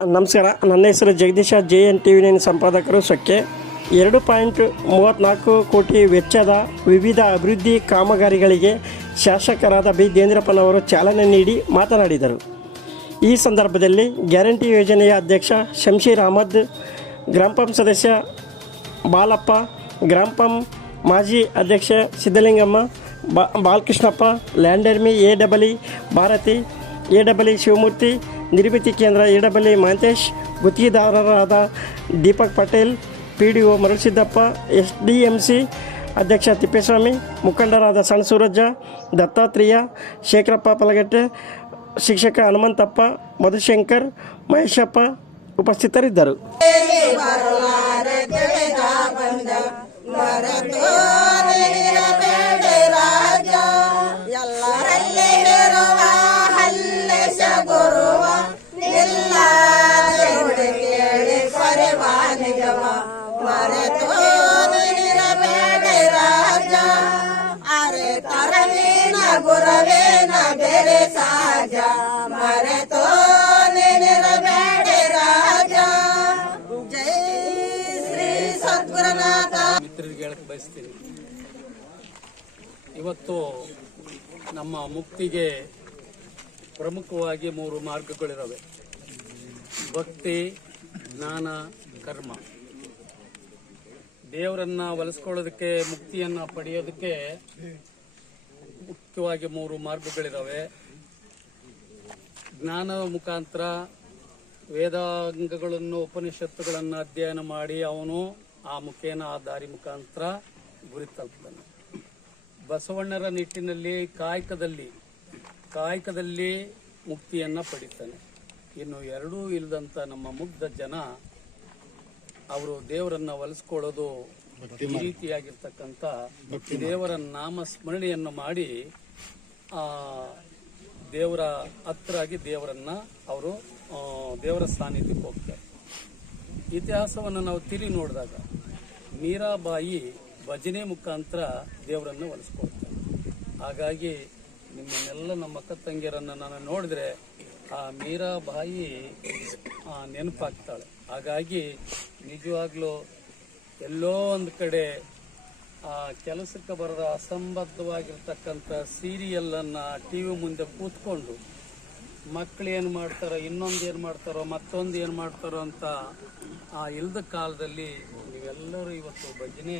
ನಮಸ್ಕಾರ. ನನ್ನ ಹೆಸರು ಜಗದೀಶ. JN-TV9 ಸಂಪಾದಕರು. ಸೊಕ್ಕೆ 2.34 ಕೋಟಿ ವೆಚ್ಚದ ವಿವಿಧ ಅಭಿವೃದ್ಧಿ ಕಾಮಗಾರಿಗಳಿಗೆ ಶಾಸಕರಾದ ಬಿ ದೇಂದ್ರಪ್ಪನವರು ಚಾಲನೆ ನೀಡಿ ಮಾತನಾಡಿದರು. ಈ ಸಂದರ್ಭದಲ್ಲಿ ಗ್ಯಾರಂಟಿ ಯೋಜನೆಯ ಅಧ್ಯಕ್ಷ ಶಂಶೀರ್ ಅಹಮದ್, ಗ್ರಾಮ ಪಂ ಸದಸ್ಯ ಬಾಲಪ್ಪ, ಗ್ರಾಮ ಪಂ ಮಾಜಿ ಅಧ್ಯಕ್ಷ ಸಿದ್ದಲಿಂಗಮ್ಮ, ಬಾಲಕೃಷ್ಣಪ್ಪ, ಲ್ಯಾಂಡರ್ಮಿ AEE ಭಾರತಿ, AEE ಶಿವಮೂರ್ತಿ, ನಿರ್ಮಿತಿ ಕೇಂದ್ರ AEE Mahantesh, ಗುತ್ತಿಗೆದಾರರಾದ Deepak Patel, PDO ಮರಳಸಿದ್ದಪ್ಪ, SDMC ಅಧ್ಯಕ್ಷ ತಿಪ್ಪೇಸ್ವಾಮಿ, ಮುಖಂಡರಾದ ಸಣ್ಣ ಸೂರಜ್ಜ, ದತ್ತಾತ್ರೇಯ, ಶೇಖರಪ್ಪ ಪಲಗಟ್ಟೆ, ಶಿಕ್ಷಕ ಹನುಮಂತಪ್ಪ, ಮಧುಶಂಕರ್, ಮಹೇಶಪ್ಪ ಉಪಸ್ಥಿತರಿದ್ದರು. ಮಿತ್ರರಿಗೆ ಹೇಳಕ್ಕೆ ಬಯಸ್ತೀನಿ, ಇವತ್ತು ನಮ್ಮ ಮುಕ್ತಿಗೆ ಪ್ರಮುಖವಾಗಿ 3 ಮಾರ್ಗಗಳಿರವೆ: ಭಕ್ತಿ, ಜ್ಞಾನ, ಕರ್ಮ. ದೇವರನ್ನ ಒಲಿಸ್ಕೊಳ್ಳೋದಕ್ಕೆ, ಮುಕ್ತಿಯನ್ನ ಪಡೆಯೋದಕ್ಕೆ ಮುಖ್ಯವಾಗಿ 3 ಮಾರ್ಗಗಳಿರವೆ. ಜ್ಞಾನ ಮುಖಾಂತರ ವೇದಾಂಗಗಳನ್ನು, ಉಪನಿಷತ್ತುಗಳನ್ನು ಅಧ್ಯಯನ ಮಾಡಿ ಅವನು ಆ ಮುಖೇನ, ಆ ದಾರಿ ಮುಖಾಂತರ ಗುರಿ ತಲುಪ್ತಾನೆ. ಬಸವಣ್ಣರ ನಿಟ್ಟಿನಲ್ಲಿ ಕಾಯಕದಲ್ಲಿ ಮುಕ್ತಿಯನ್ನ ಪಡಿತಾನೆ. ಇನ್ನು ಎರಡೂ ಇಲ್ಲದಂತ ನಮ್ಮ ಮುಗ್ಧ ಜನ, ಅವರು ದೇವರನ್ನ ಒಲಿಸ್ಕೊಳ್ಳೋದು ಈ ರೀತಿಯಾಗಿರ್ತಕ್ಕಂಥ ದೇವರ ನಾಮ ಸ್ಮರಣೆಯನ್ನು ಮಾಡಿ ದೇವರ ಹತ್ತಿರಾಗಿ ದೇವರನ್ನ ಅವರು ದೇವರ ಸಾನ್ನಿಧ್ಯಕ್ಕೆ ಹೋಗ್ತಾರೆ. ಇತಿಹಾಸವನ್ನು ನಾವು ತಿರುಗಿ ನೋಡಿದಾಗ ಮೀರಾಬಾಯಿ ಭಜನೆ ಮುಖಾಂತರ ದೇವರನ್ನು ಒಲಿಸ್ಕೊಳ್ತಾರೆ. ಹಾಗಾಗಿ ನಿಮ್ಮನ್ನೆಲ್ಲ ನಮ್ಮ ಅಕ್ಕ ತಂಗಿಯರನ್ನು ನಾನು ನೋಡಿದ್ರೆ ಆ ಮೀರಾಬಾಯಿ ನೆನಪಾಗ್ತಾಳೆ. ಹಾಗಾಗಿ ನಿಜವಾಗ್ಲೂ ಎಲ್ಲೋ ಒಂದು ಕಡೆ ಕೆಲಸಕ್ಕೆ ಬರದ ಅಸಂಬದ್ಧವಾಗಿರ್ತಕ್ಕಂಥ ಸೀರಿಯಲ್ಲನ್ನು TV ಮುಂದೆ ಕೂತ್ಕೊಂಡು ಮಕ್ಕಳು ಏನು ಮಾಡ್ತಾರೋ, ಇನ್ನೊಂದು ಏನು ಮಾಡ್ತಾರೋ, ಮತ್ತೊಂದು ಏನು ಮಾಡ್ತಾರೋ ಅಂತ ಇಲ್ಲದ ಕಾಲದಲ್ಲಿ ನೀವೆಲ್ಲರೂ ಇವತ್ತು ಭಜನೆ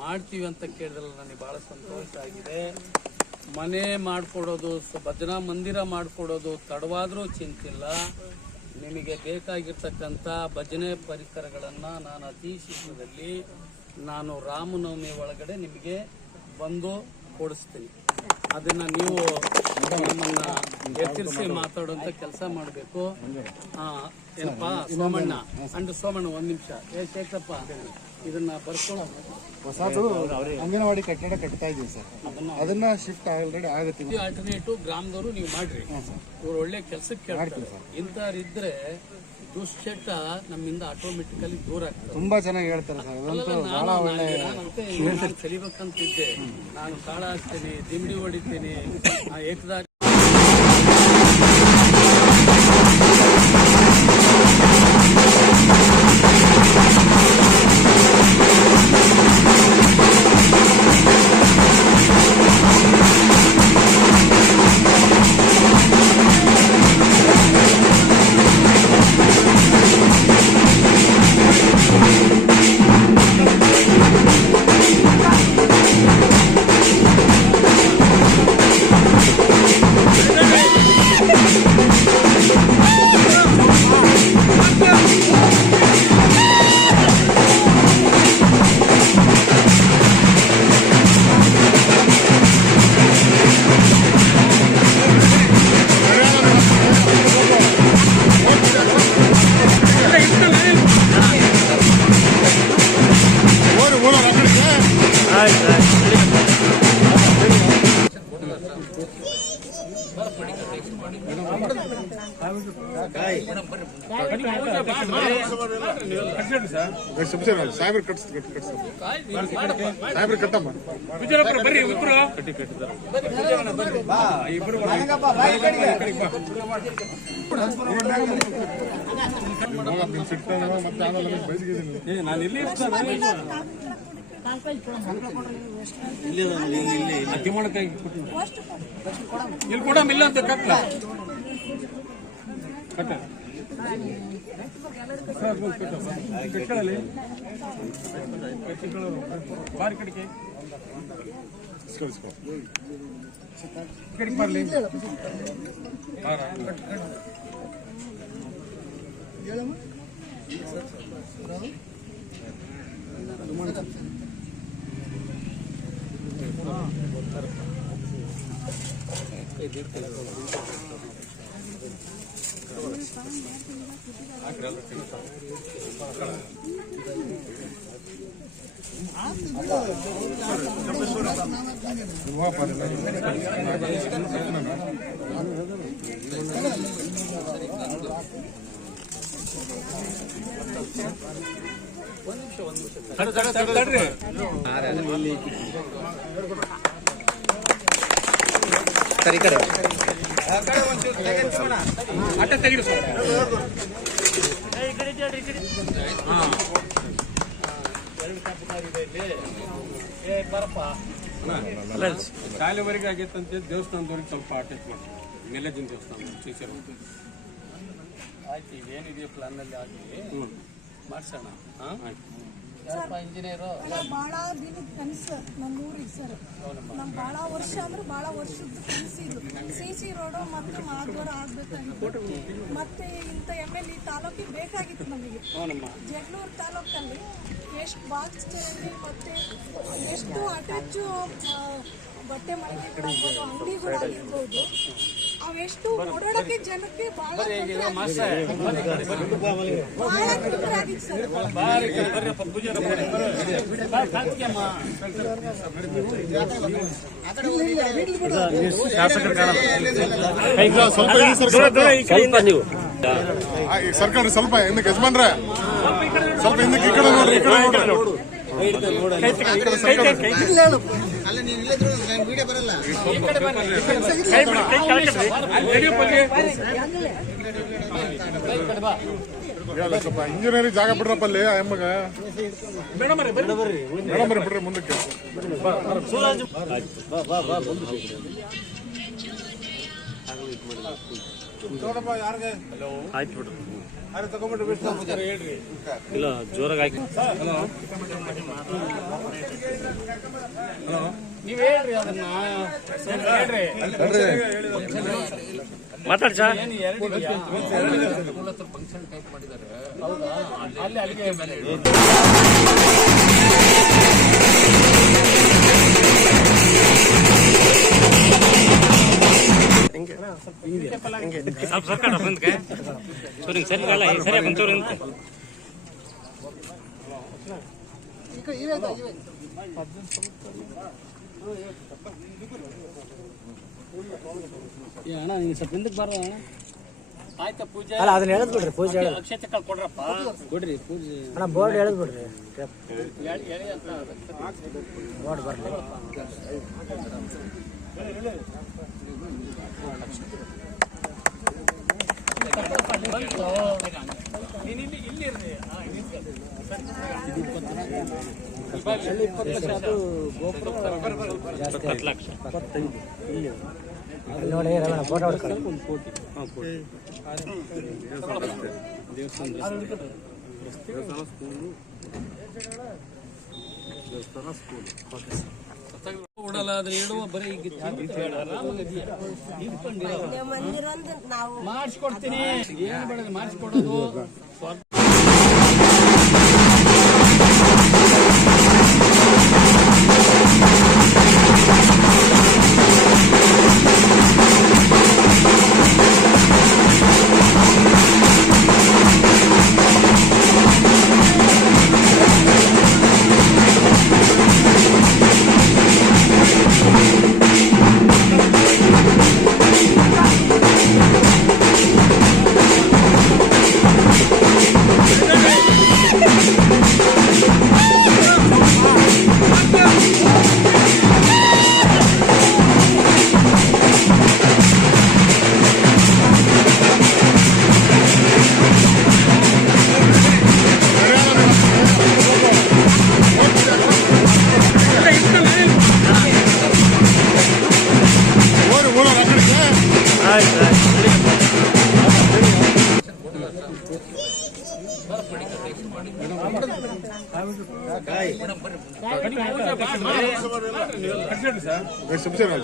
ಮಾಡ್ತೀವಿ ಅಂತ ಕೇಳಿದ್ರಲ್ಲ, ನನಗೆ ಭಾಳ ಸಂತೋಷ ಆಗಿದೆ. ಮನೆ ಮಾಡಿಕೊಡೋದು, ಭಜನಾ ಮಂದಿರ ಮಾಡಿಕೊಡೋದು ತಡವಾದರೂ ಚಿಂತಿಲ್ಲ. ನಿಮಗೆ ಬೇಕಾಗಿರ್ತಕ್ಕಂಥ ಭಜನೆ ಪರಿಕರಗಳನ್ನು ನಾನು ಅತಿ ಶೀಘ್ರದಲ್ಲಿ ರಾಮನವಮಿ ಒಳಗಡೆ ನಿಮಗೆ ಬಂದು ಕೊಡಿಸ್ತೀನಿ. ಅದನ್ನ ನೀವು ನಮ್ಮನ್ನ ಎಚ್ಚರಿಸಿ ಮಾತಾಡುವಂತ ಕೆಲಸ ಮಾಡಬೇಕು. ಏನಪ್ಪಾ ಸೋಮಣ್ಣ ಒಂದ್ ನಿಮಿಷ. ಶೇಖರಪ್ಪ ಇದನ್ನ ಬರ್ಕೊಳ್ಳೋ ಹೊಸದು ಅಂಗನವಾಡಿ ಕಟ್ಟಡ ಕಟ್ತಾ ಇದೀವಿ ಸರ್. ಅದನ್ನ ಶಿಫ್ಟ್ ಆಲ್ರೆಡಿ ಆಗುತ್ತೆ. ಆಲ್ಟರ್ನೇಟಿವ್ ಗ್ರಾಮದವರು ನೀವು ಮಾಡ್ರಿ. ಇವ್ರು ಒಳ್ಳೆ ಕೆಲಸಕ್ಕೆ ಕೇಳ್ತಾರೆ. ಇಂಥವ್ರಿದ್ರೆ ದುಶ್ಚಟ ನಮ್ಮಿಂದ ಆಟೋಮೆಟಿಕಲಿ ದೂರ ಆಗ್ತದೆ. ತುಂಬಾ ಚೆನ್ನಾಗಿ ಹೇಳ್ತಾರೆ ಸರ್. ನಾನು ಕಲಿಬೇಕಂತಿದ್ದೆ. ನಾನು ತಾಳ ಹಾಕ್ತೀನಿ, ದಿಂಡಿ ಹೊಡಿತೀನಿ, ಏಕದಾರಿ ಸಾಹೇಬ್ರು ಸಾಹೇಬ್ರು ಕಟ್ಟಮ್ಮ ಬರ್ರಿ ಇಬ್ರು ನಾನು ಇಲ್ಲಿ ಇಲ್ಲಿ ಕೂಡ ಮಿಲ್ಲ ಅಂತ ಕಟ್ಲ ಬಾರಿ ಕಡಿಕೆ ಕಡಿಕೆ ಬರ್ಲಿ ಸರಿ ಕಡೆ ಅಟ್ಟ ತೆಗಿಡು ಶಾಲೆವರೆಗೆ ಆಗೈತಂತೆ ದೇವಸ್ಥಾನದವ್ರಿಗೆ ಸ್ವಲ್ಪ ಅಟ್ಯಾಚ್ ಮಾಡ್ತೀವಿ ನೆಲಜಿನ ದೇವಸ್ಥಾನ ಟೀಚರ್ ಆಯ್ತು ಇದೇನಿದೆಯೋ ಪ್ಲಾನಲ್ಲಿ ಆಗಲಿ ಮಾಡ್ಸೋಣ. ಇಂಜಿನಿಯರು ಭಾಳ ದಿನದ ಕನಸು ನಮ್ಮ ಊರಿಗೆ ಸರ್. ನಮ್ ಭಾಳ ವರ್ಷ ಅಂದ್ರೆ ಭಾಳ ವರ್ಷದ ಕನಸಿದ್ದು CC ರೋಡು ಮತ್ತು ಮಾರ್ಗೋಡ ಆಗ್ಬೇಕಾಗಿತ್ತು. ಮತ್ತೆ ಇಂಥ MLE ತಾಲೂಕಿಗೆ ಬೇಕಾಗಿತ್ತು ನಮಗೆ. ಜಗಳೂರು ತಾಲೂಕಲ್ಲಿ ಎಷ್ಟು ಬಾಕ್ಸ್ ಚರಂಡಿ ಮತ್ತೆ ಎಷ್ಟು ಅಟ್ಯಾಚು ಬಟ್ಟೆ ಮಳಿಗೆಗಳಾಗ್ಬೋದು, ಅಂಗಡಿಗಳಾಗಿರ್ಬೋದು, ಅವೆಷ್ಟು ಓಡಾಡಕ್ಕೆ ಜನಕ್ಕೆ ಭಾಳ ಸರ್ಕಾರ ಸ್ವಲ್ಪ ಹಿಂದಕ್ಕೆ ಯಜಮಾನ್ರೆ, ಸ್ವಲ್ಪ ಹಿಂದಕ್ಕೆ ಈ ಕಡೆ ನೋಡ್ರಿ, ಈ ಕಡೆ ನೋಡ್ರಿ. ಸ್ವಲ್ಪ ಇಂಜಿನಿಯರಿಂಗ್ ಜಾಗ ಬಿಡ್ರಪ್ಪ ಅಲ್ಲಿ ಆ ಎಮ್ಮಗ. ಮೇಡಮ್ ಬಿಡ್ರಿ ಮುಂದಕ್ಕೆ. ಆಯ್ತು ಬಿಡು, ಇಲ್ಲ ಜೋರಾಗಿ ಹಾಕಿ. ನೀವ್ ಹೇಳ್ರಿ ಅದನ್ನ ಹೇಳ್ರಿ. ಮಾತಾಡ್ ಸರ್. ಫಂಕ್ಷನ್ ಟೈಪ್ ಮಾಡಿದ್ದಾರೆ. ಹೌದಾ? ಅಲ್ಲಿ ಅಲ್ಲಿಗೆ ಸರ್ಕಾರ ಬಂದ್ಕೆ ಸರಿ ಅಲ್ಲ ಸರಿ ಬಂತವ್ರಿ ಅಂತ ಅಣ್ಣ ನೀವು ಸ್ವಲ್ಪ ಹಿಂದಕ್ಕೆ ಬರೋ ಅಣ್ಣ. ಆಯ್ತಾ ಪೂಜೆ? ಅಲ್ಲ ಅದನ್ನ ಹೇಳದ್ ಬಿಡ್ರಿ, ಪೂಜೆ ಹೇಳ ಅಕ್ಷತೆ ಕೊಡ್ರಪ್ಪ, ಕೊಡ್ರಿ ಪೂಜೆ. ಅಣ್ಣ ಬೋರ್ಡ್ ಹೇಳದ್ ಬಿಡ್ರಿ, ಎಳಿ ಅಂತ ಬೋರ್ಡ್ ಬರ್ಲಿ. ಇಲ್ಲಿ ಇರ್ರಿ. ಅದು ಗೋಪುರ ಜಾಸ್ತಿ 10 ಲಕ್ಷ ನೋಡಿ ಫೋಟೋ ಹೊಡ್ಕೊಳ್ಳಿ. ಓಡಲಾದ್ರೆ ಇಡುವ ಬರೀ ಮಾಡಿಸ್ಕೊಡ್ತೀನಿ. ಏನು ಬೇಡ ಮಾಡಿಸ್ಕೊಡೋದು.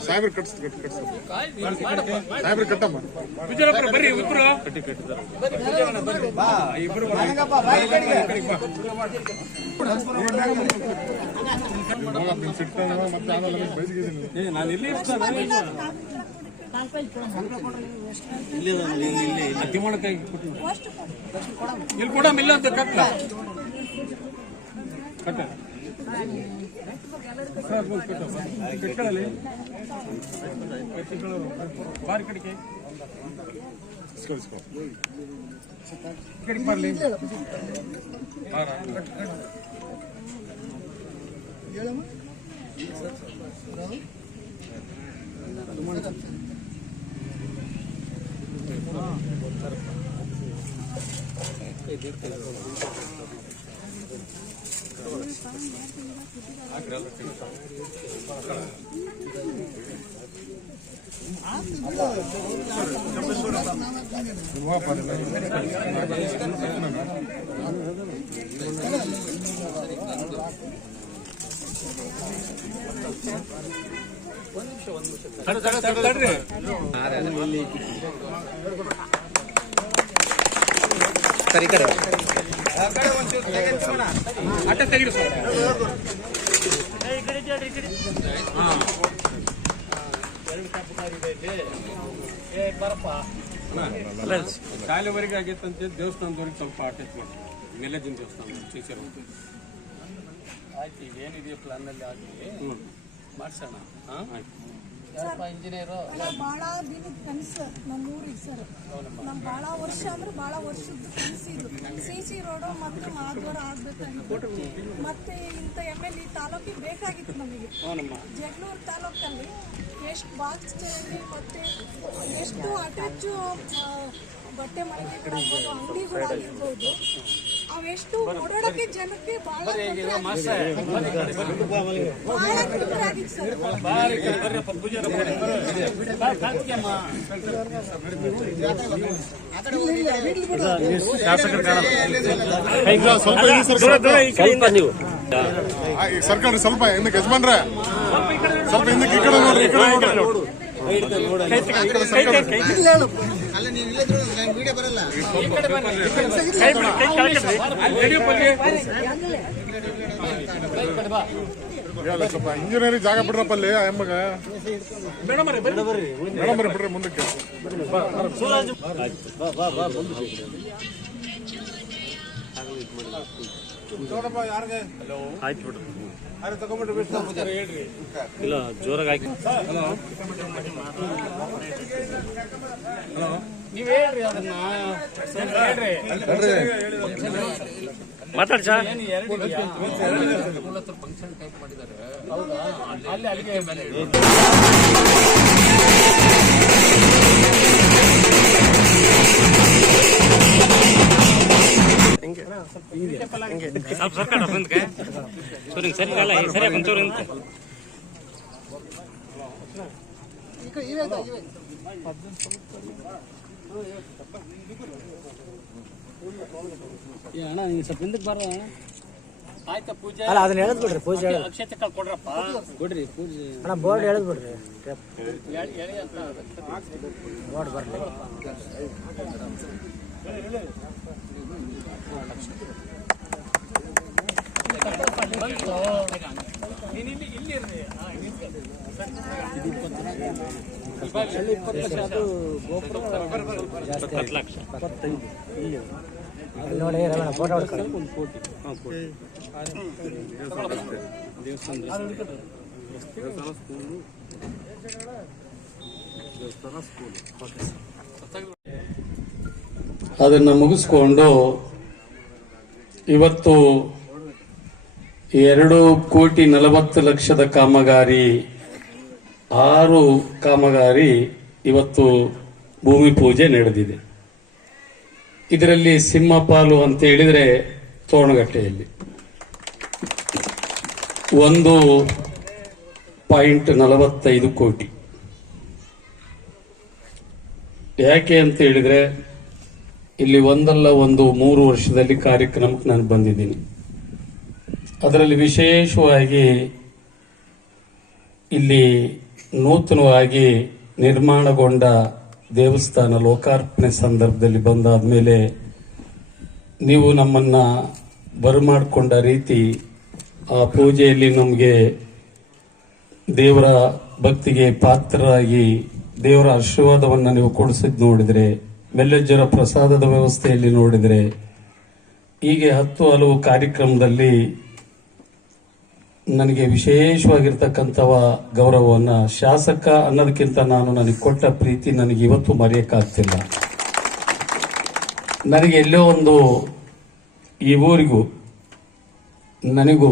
ಸಾಹೇಬ್ರು ಸಾಹೇಬ್ರು ಕಟ್ಟಮ್ಮ ಬರ್ರಿ ಇಬ್ರು ಮತ್ತೆ ಆಮೇಲೆ ಬೆಳೆದಿದ್ದೀನಿ ನಾನು ಇಲ್ಲಿ ತಿಮ್ಮಣ್ಣಕಾಯಿ ಇಲ್ಲಿ ಕೂಡ ಮಿಲ್ಲ ಅಂತ ಕಟ್ಲ ಕಟ್ಟ ಕಟ್ಕೊಳ್ಳಿ ಬಾರಿ ಕಡಿಕೆ ಕಡಿಕೆ ಬರ್ಲಿ ಅಟ್ಟ ತೆಗಿಡು ಶಾಲೆವರೆಗೆ ಆಗೈತಂತೆ ದೇವಸ್ಥಾನದವ್ರಿಗೆ ಸ್ವಲ್ಪ ಅಟ್ಯಾಚ್ ಮಾಡ್ತಾರೆ ನೆಲಜಿನ ದೇವಸ್ಥಾನ ಟೀಚರ್ ಆಯ್ತು ಇದೇನಿದೆಯೋ ಪ್ಲಾನ್ನಲ್ಲಿ ಆಗಲಿ ಮಾಡ್ಸೋಣ. ಇಂಜಿನಿಯರು ಭಾಳ ದಿನದ ಕನಸು ನಮ್ಮ ಊರಿಗೆ ಸರ್. ನಮ್ಮ ಭಾಳ ವರ್ಷ ಅಂದ್ರೆ ಭಾಳ ವರ್ಷದ ಕನಸಿದು CC ರೋಡು ಮತ್ತು ಮಾಧವರ ಆಗ್ಬೇಕಾಗಿತ್ತು. ಮತ್ತೆ ಇಂಥ MLE ತಾಲೂಕಿಗೆ ಬೇಕಾಗಿತ್ತು ನಮಗೆ. ಜಗಳೂರು ತಾಲೂಕಲ್ಲಿ ಎಷ್ಟು ಬಾಕ್ಸ್ ಮತ್ತೆ ಎಷ್ಟು ಅಟ್ಯಾಚು ಬಟ್ಟೆ ಮಳಿಗೆಗಳಾಗ್ಬೋದು, ಅಂಗಡಿಗಳಾಗಿರ್ಬೋದು, ಅವೆಷ್ಟು ಓಡಾಡೋಕ್ಕೆ ಜನಕ್ಕೆ ಭಾಳ ತೊಂದರೆ ಆಗಿತ್ತು ಸರ್. ಸರ್ಕಾರ ಸ್ವಲ್ಪ ಹಿಂದಕ್ಕೆ ಯಜಮಾನ್ರೆ, ಸ್ವಲ್ಪ ಹಿಂದಕ್ಕೆ ಈ ಕಡೆ ನೋಡ್ರಿ, ಈ ಕಡೆ ನೋಡ್ರಿ. ಸ್ವಲ್ಪ ಇಂಜಿನಿಯರಿಂಗ್ ಜಾಗ ಬಿಡ್ರಪ್ಪ ಅಲ್ಲಿ ಆ ಎಮ್ಮಗ. ಮೇಡಮ್ ಬಿಡ್ರಿ ಮುಂದಕ್ಕೆ. ಆಯ್ತು ಬಿಡು, ಇಲ್ಲ ಜೋರಾಗಿ ಹಾಕಿ ನೀವು ಹೇಳ್ರಿ ಅದನ್ನ ಹೇಳ್ರಿ. ಮಾತಾಡಿ ಸರ್. ಫಂಕ್ಷನ್ ಟೈಪ್ ಮಾಡಿದ್ದಾರೆ. ಹೌದಾ? ಅಲ್ಲಿ ಅಲ್ಲಿಗೆ ಸರ್ಕಾರ ಬಂದ್ಕೆ ಸರಿ ಸರಿಗಲ್ಲ ಸರಿಯಾಗಿ ಬಂತವ್ರಿ ಅಂತ ಅಣ್ಣ ನೀವು ಸ್ವಲ್ಪ ಹಿಂದಕ್ಕೆ ಬರೋ. ಆಯ್ತಾ ಪೂಜೆ? ಅಲ್ಲ ಅದನ್ನ ಹೇಳದ್ ಬಿಡ್ರಿ, ಪೂಜೆ ಹೇಳೋದು ಅಕ್ಷತೆ ಕೊಡ್ರಪ್ಪ. ಕೊಡ್ರಿ ಪೂಜೆ. ಅಣ್ಣ ಬೋರ್ಡ್ ಹೇಳದ್ ಬಿಡ್ರಿ, ಹೇಳಿ ಅಂತ ಬೋರ್ಡ್ ಬರ್ಲಿ. ಅದು ಗೋಪುರ ಜಾಸ್ತಿ 10 ಲಕ್ಷ 25 ಇಲ್ಲಿ ನೋಡಿ ರಮಣ ಫೋಟೋ ಹೊಡ್ಕೊಳ್ಳಿ. ಅದನ್ನು ಮುಗಿಸ್ಕೊಂಡು ಇವತ್ತು 2,40,00,000 ಕಾಮಗಾರಿ 6 ಕಾಮಗಾರಿ ಇವತ್ತು ಭೂಮಿ ಪೂಜೆ ನಡೆದಿದೆ. ಇದರಲ್ಲಿ ಸಿಂಹಪಾಲು ಅಂತ ಹೇಳಿದ್ರೆ ತೋರಣಗಟ್ಟೆಯಲ್ಲಿ 1.45 ಕೋಟಿ. ಯಾಕೆ ಅಂತ ಹೇಳಿದ್ರೆ ಇಲ್ಲಿ ಒಂದಲ್ಲ ಒಂದು 3 ವರ್ಷದಲ್ಲಿ ಕಾರ್ಯಕ್ರಮಕ್ಕೆ ನಾನು ಬಂದಿದ್ದೀನಿ. ಅದರಲ್ಲಿ ವಿಶೇಷವಾಗಿ ಇಲ್ಲಿ ನೂತನವಾಗಿ ನಿರ್ಮಾಣಗೊಂಡ ದೇವಸ್ಥಾನ ಲೋಕಾರ್ಪಣೆ ಸಂದರ್ಭದಲ್ಲಿ ಬಂದಾದ ಮೇಲೆ ನೀವು ನಮ್ಮನ್ನ ಬರಮಾಡಿಕೊಂಡ ರೀತಿ, ಆ ಪೂಜೆಯಲ್ಲಿ ನಮಗೆ ದೇವರ ಭಕ್ತಿಗೆ ಪಾತ್ರರಾಗಿ ದೇವರ ಆಶೀರ್ವಾದವನ್ನು ನೀವು ಕೊಡಿಸಿದ್ ನೋಡಿದ್ರೆ, ಮೆಲ್ಲೆಜ್ಜರ ಪ್ರಸಾದದ ವ್ಯವಸ್ಥೆಯಲ್ಲಿ ನೋಡಿದ್ರೆ, ಹೀಗೆ 10 ಹಲವು ಕಾರ್ಯಕ್ರಮದಲ್ಲಿ ನನಗೆ ವಿಶೇಷವಾಗಿರ್ತಕ್ಕಂಥ ಗೌರವವನ್ನು ಶಾಸಕ ಅನ್ನೋದಕ್ಕಿಂತ ನನಗೆ ಕೊಟ್ಟ ಪ್ರೀತಿ ನನಗೆ ಇವತ್ತು ಮರೆಯಕ್ಕಾಗ್ತಿಲ್ಲ. ನನಗೆ ಎಲ್ಲೋ ಒಂದು ಈ ಊರಿಗೂ ನನಗೂ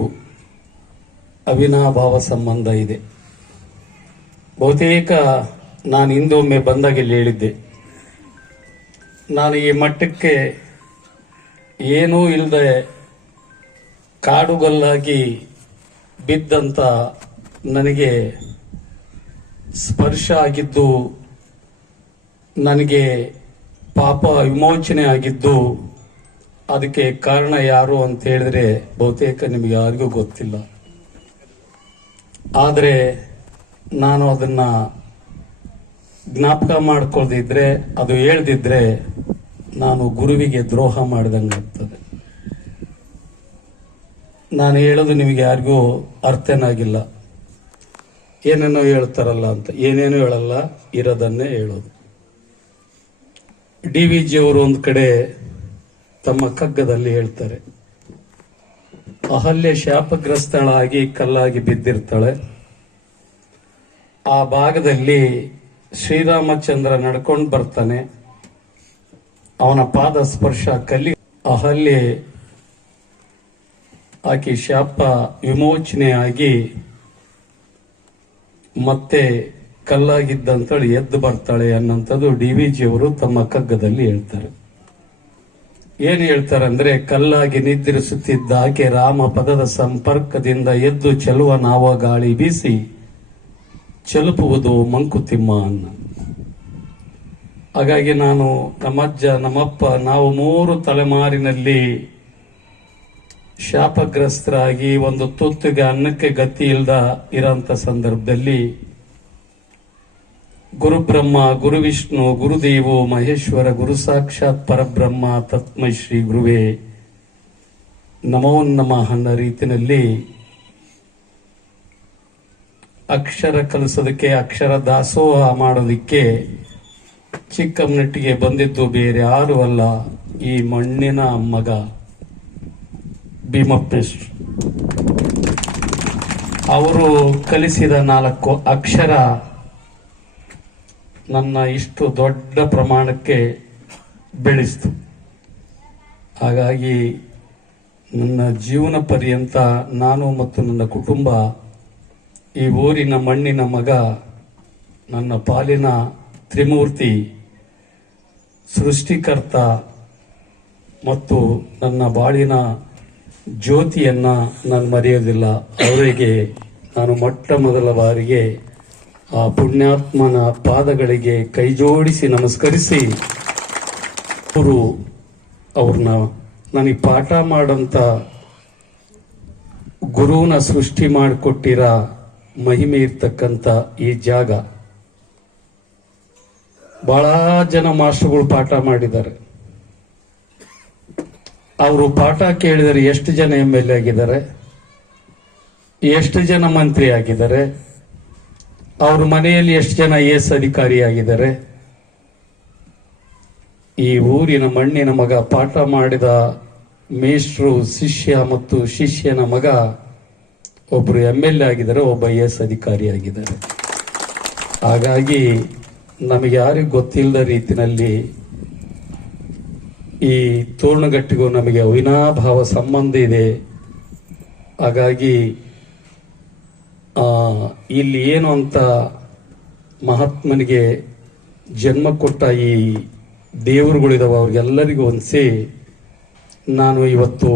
ಅವಿನಾಭಾವ ಸಂಬಂಧ ಇದೆ. ಬಹುತೇಕ ನಾನು ಹಿಂದೊಮ್ಮೆ ಬಂದಾಗ ಇಲ್ಲಿ ಹೇಳಿದ್ದೆ, ನಾನು ಈ ಮಟ್ಟಕ್ಕೆ ಏನೂ ಇಲ್ಲದೆ ಕಾಡುಗಲ್ಲಾಗಿ ಬಿದ್ದಂತ ನನಗೆ ಸ್ಪರ್ಶ ಆಗಿದ್ದು, ನನಗೆ ಪಾಪ ವಿಮೋಚನೆ ಆಗಿದ್ದು, ಅದಕ್ಕೆ ಕಾರಣ ಯಾರು ಅಂತ ಹೇಳಿದ್ರೆ ಬಹುತೇಕ ನಿಮಗೆ ಯಾರಿಗೂ ಗೊತ್ತಿಲ್ಲ. ಆದರೆ ನಾನು ಅದನ್ನ ಜ್ಞಾಪಕ ಮಾಡ್ಕೊಳ್ದಿದ್ರೆ, ಅದು ಹೇಳ್ದಿದ್ರೆ ನಾನು ಗುರುವಿಗೆ ದ್ರೋಹ ಮಾಡಿದಂಗಾಗ್ತದೆ. ನಾನು ಹೇಳೋದು ನಿಮಗೆ ಯಾರಿಗೂ ಅರ್ಥನಾಗಿಲ್ಲ. ಏನೇನೋ ಹೇಳ್ತಾರಲ್ಲ ಅಂತ, ಏನೇನೋ ಹೇಳಲ್ಲ, ಇರೋದನ್ನೇ ಹೇಳೋದು. DVG ಅವರು ಒಂದು ಕಡೆ ತಮ್ಮ ಕಗ್ಗದಲ್ಲಿ ಹೇಳ್ತಾರೆ, ಅಹಲ್ಯೆ ಶಾಪಗ್ರಸ್ತಳಾಗಿ ಕಲ್ಲಾಗಿ ಬಿದ್ದಿರ್ತಾಳೆ. ಆ ಭಾಗದಲ್ಲಿ ಶ್ರೀರಾಮಚಂದ್ರ ನಡ್ಕೊಂಡು ಬರ್ತಾನೆ. ಅವನ ಪಾದ ಸ್ಪರ್ಶ ಕಲ್ಲಿ ಅಹಲ್ಯೆ ಆಕೆ ಶಾಪ ವಿಮೋಚನೆ ಆಗಿ ಮತ್ತೆ ಕಲ್ಲಾಗಿದ್ದಂತೇಳಿ ಎದ್ದು ಬರ್ತಾಳೆ ಅನ್ನೋಂಥದ್ದು DVG ಅವರು ತಮ್ಮ ಕಗ್ಗದಲ್ಲಿ ಹೇಳ್ತಾರೆ. ಏನು ಹೇಳ್ತಾರೆ ಅಂದ್ರೆ, ಕಲ್ಲಾಗಿ ನಿದ್ರಿಸುತ್ತಿದ್ದ ಆಕೆ ರಾಮ ಪದದ ಸಂಪರ್ಕದಿಂದ ಎದ್ದು ಚೆಲುವ ನಾವ ಗಾಳಿ ಬೀಸಿ ಚಲುಪುವುದು ಮಂಕುತಿಮ್ಮ ಅನ್ನ. ಹಾಗಾಗಿ ನಾನು, ನಮ್ಮಜ್ಜ, ನಮ್ಮಪ್ಪ, ನಾವು 3 ತಲೆಮಾರಿನಲ್ಲಿ ಶಾಪಗ್ರಸ್ತರಾಗಿ ಒಂದು ತುತ್ತಿಗೆ ಅನ್ನಕ್ಕೆ ಗತಿ ಇಲ್ದ ಇರೋಂಥ ಸಂದರ್ಭದಲ್ಲಿ ಗುರುಬ್ರಹ್ಮ, ಗುರುವಿಷ್ಣು, ಗುರುದೇವೋ ಮಹೇಶ್ವರ, ಗುರು ಸಾಕ್ಷಾತ್ ಪರಬ್ರಹ್ಮ ತಸ್ಮೈ ಶ್ರೀ ಗುರುವೇ ನಮೋ ನಮಃ ಅನ್ನೋ ರೀತಿಯಲ್ಲಿ ಅಕ್ಷರ ಕಲಿಸೋದಕ್ಕೆ, ಅಕ್ಷರ ದಾಸೋಹ ಮಾಡೋದಕ್ಕೆ ಚಿಕ್ಕಮ್ಮನಟ್ಟಿಗೆ ಬಂದಿದ್ದು ಬೇರೆ ಯಾರು ಅಲ್ಲ, ಈ ಮಣ್ಣಿನ ಮಗ ಭೀಮಪ್ಪೇಶ್ವರ. ಅವರು ಕಲಿಸಿದ 4 ಅಕ್ಷರ ನನ್ನ ಇಷ್ಟು ದೊಡ್ಡ ಪ್ರಮಾಣಕ್ಕೆ ಬೆಳೆಸಿತು. ಹಾಗಾಗಿ ನನ್ನ ಜೀವನ ಪರ್ಯಂತ ನಾನು ಮತ್ತು ನನ್ನ ಕುಟುಂಬ ಈ ಊರಿನ ಮಣ್ಣಿನ ಮಗ, ನನ್ನ ಪಾಲಿನ ತ್ರಿಮೂರ್ತಿ, ಸೃಷ್ಟಿಕರ್ತ ಮತ್ತು ನನ್ನ ಬಾಳಿನ ಜ್ಯೋತಿಯನ್ನ ನಾನು ಮರೆಯೋದಿಲ್ಲ. ಅವರಿಗೆ ನಾನು ಮೊಟ್ಟ ಮೊದಲ ಬಾರಿಗೆ ಆ ಪುಣ್ಯಾತ್ಮನ ಪಾದಗಳಿಗೆ ಕೈ ಜೋಡಿಸಿ ನಮಸ್ಕರಿಸಿ, ಅವ್ರನ್ನ ನನಗೆ ಪಾಠ ಮಾಡಂತ ಗುರುನ ಸೃಷ್ಟಿ ಮಾಡಿಕೊಟ್ಟಿರ ಮಹಿಮೆ ಇರ್ತಕ್ಕಂಥ ಈ ಜಾಗ. ಬಹಳ ಜನ ಮಾಸ್ಟರ್ಗಳು ಪಾಠ ಮಾಡಿದ್ದಾರೆ. ಅವರು ಪಾಠ ಕೇಳಿದರೆ ಎಷ್ಟು ಜನ MLA ಆಗಿದ್ದಾರೆ, ಎಷ್ಟು ಜನ ಮಂತ್ರಿ ಆಗಿದ್ದಾರೆ, ಅವ್ರ ಮನೆಯಲ್ಲಿ ಎಷ್ಟು ಜನ IAS ಅಧಿಕಾರಿ ಆಗಿದ್ದಾರೆ. ಈ ಊರಿನ ಮಣ್ಣಿನ ಮಗ ಪಾಠ ಮಾಡಿದ ಮೇಷ್ಟ್ರು, ಶಿಷ್ಯ ಮತ್ತು ಶಿಷ್ಯನ ಮಗ ಒಬ್ರು MLA ಆಗಿದ್ದಾರೆ, ಒಬ್ಬ IAS ಅಧಿಕಾರಿ ಆಗಿದ್ದಾರೆ. ಹಾಗಾಗಿ ನಮಗೆ ಯಾರಿಗೂ ಗೊತ್ತಿಲ್ಲದ ರೀತಿಯಲ್ಲಿ ಈ ತೋರಣಗಟ್ಟಿಗೂ ನಮಗೆ ಅವಿನಾಭಾವ ಸಂಬಂಧ ಇದೆ. ಹಾಗಾಗಿ ಇಲ್ಲಿ ಏನು ಅಂತ ಮಹಾತ್ಮನಿಗೆ ಜನ್ಮ ಕೊಟ್ಟ ಈ ದೇವರುಗಳಿದಾವ, ಅವ್ರಿಗೆಲ್ಲರಿಗೂ ಹೊಂದಿಸಿ ನಾನು ಇವತ್ತು